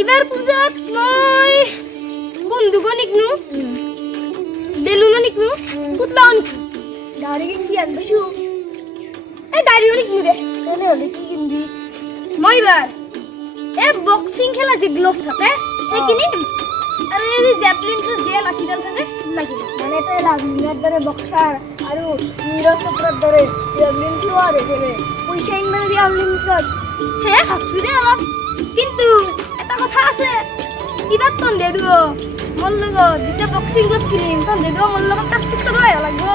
এবার পূজাত মই বন্ধুকো নিকনু বেলুনও নিকনু পুতলাও নিকনু গাড়ি কিনবি আনবাসু এই গাড়িও নিকনু রে তাহলে হলে কি কিনবি মই এবার বক্সিং খেলা যে গ্লোভ থাকে সেই কিনিম আৰু এই যে জ্যাভলিন থ্রো যে লাঠিডাল থাকে লাগিব মানে তো লাভলিনের দরে বক্সার আর নীরজ চোপড়ার দরে লাভলিন থ্রো আর এখানে পয়সা ইনবারে দিয়ে লাভলিন থ্রো হে ভাবছো দে অলপ কিন্তু এটা কথা আছে এবার তন দে দিও মোর লগত যেতিয়া বক্সিং গ্লোভ কিনিম তন দে দিও মোর লগত প্ৰেক্টিছ কৰিব লাগিব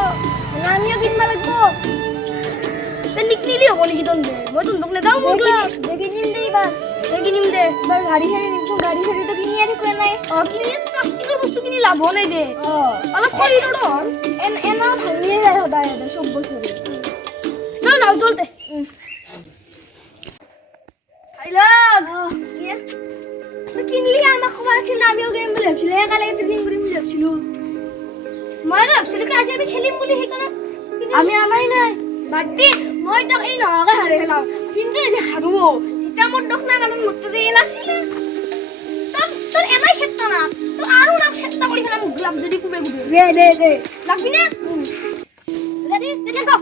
আমিও কিনবা লাগবো তে নিকনিলি হ'ব নেকি তন দে মই তন দক নেদাও মোৰ গ্লোভ দেখি নিম দে এবার কিনিম দে এবার গাড়ি সারি নিম তো গাড়ি সারি তো কিনি আর কই নাই কিনি প্লাষ্টিকৰ বস্তু কিনি লাভ নাই দে ও অলপ শৰীৰৰ হল এনা ভাঙিয়ে যায় সদায় সব বছরে চল নাও চলতে আইলাগ তো কিনলি আমার খবর কি আমিও গেম বলে ভাবছিল একালে তো কিন করে বলে ভাবছিল মই ভাবছিলো কি আজি আমি খেলিম বুলি সেইকাৰণে আমি আমারই নাই বাড়ি মই তো এই নগা হারে গেলাম কিন্তু এই হারবো যেটা মোর দখ না কারণ মতো দিয়ে আসিলে তোর এমাই সেটটা না তো আরো নাম সেটটা কৰি ফেলাম গ্লাভ যদি কুবে কুবে দে লাগবি না রেডি রেডি তো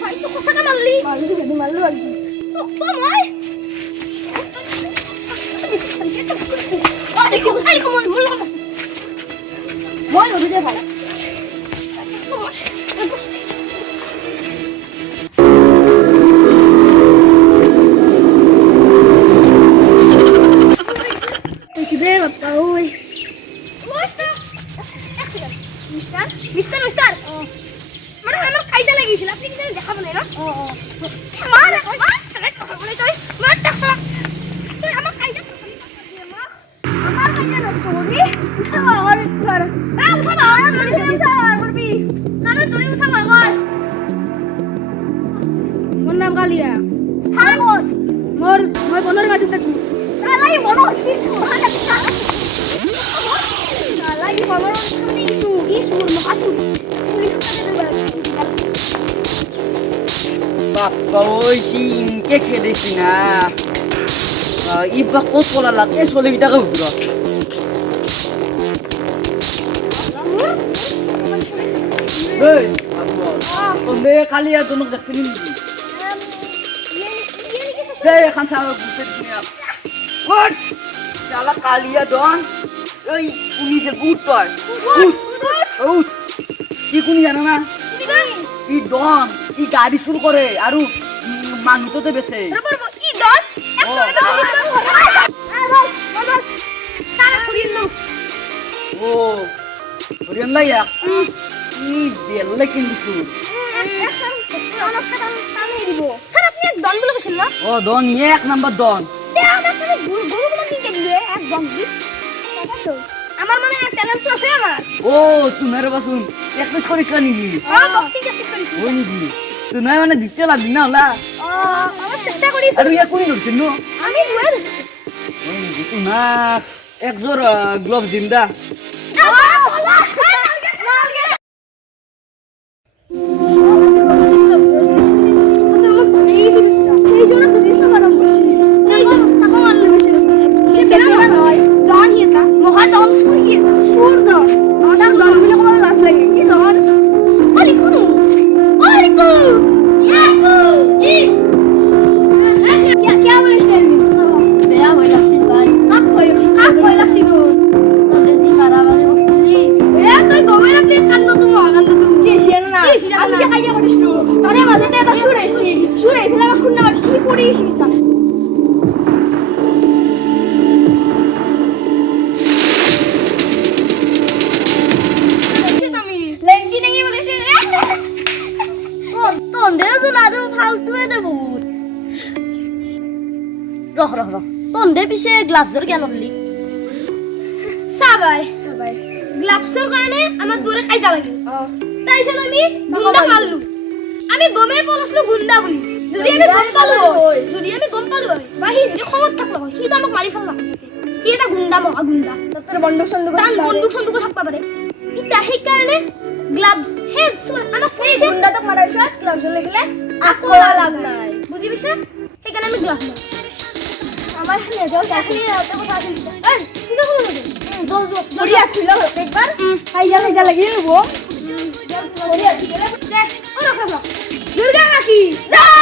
ফাই তো কসা কামালি মারলি যদি মারলো আর কি তো মই আরে কি আরে কোন মুল কথা মই নদী দে ভালো শিবে বাপ্পা ওই মিস্টার মানে আমার খাইতে লাগিয়েছিল আপনি কি দেখাবো না ও কথা বলে তুই মার টাকা তুই আমার খাইতে আমার খাইয়া নষ্ট করবি আর কর উঠা করবি কারণ তুই উঠা কর মোর নাম কালিয়া থামত মই বনৰ কাছে থাকো চালাই মন হস্তি চালাই বনৰ ইসু মাসু বাপ্পা ওই সিংকে খেদেছি না ইবা কত বলা লাগে ছোৱালীকেইটাকে উঠৰ তন্দে কালি আর জনক দেখছিলি নেকি এখন চাল গুছে চালা কালিয়া ডন ওই পুলিশে বুট পায় কি কোনি জানো না ই ডন ই গাড়ি শুরু করে আর মাংসতে বেছে ই দন সারা ছড়িয়ে নো ও হরিয়ান লাইয়া ই বেললে কিনদিছু স্যার আপনি এক দন বলে বসেন না ও ডন এক নাম্বার ডন আমার মনে হয় ট্যালেন্ট তো আছে আমার ও তোমার বাসুন প্র্যাকটিস করিস নাকি বক্সিং প্র্যাকটিস করিস ওই নাকি তুমি মানে দিতে লাগবি না ওলা আমার চেষ্টা করিস আর ইয়া কোনি ধরছিস নো আমি দুয়ে দিছি ওই নাকি তোমার একজোর গ্লোভস দিন দা তন্দে পিছে গ্লাভসৰ কেন আনলি সাবাই গ্লাভসৰ কাৰণে আমাৰ দূৰে কাইজা লাগিল তাৰপিছত আমি গুণ্ডা মারলু আমি গমে পলছলো গুণ্ডা বুলি যদি আমি গম পালো বা সি যদি খঙত থাকলো হয় সি তো আমাক মাৰি ফেল নাথাকে সি এটা গুণ্ডা মহা গুণ্ডা তোর বন্দুক বন্দুক থাকবা পাৰে ইতা সেইকাৰণে গ্লাভস আমাক এই গুণ্ডাটোক মাৰাৰ পিছত গ্লাভস লাগিলে আকৌ লাভ নাই বুজি পাইছা সেই সেইকাৰণে আমি গ্লাছ মাৰো আমার নেজাও আসলে রাতে বসে আসেন এই কিছু বলো না জল জল জড়িয়া খুইলা হচ্ছে একবার খাইজা লাগিয়ে নেবো জড়িয়া ঠিক আছে ও রাখা দুর্গা কাকি যাও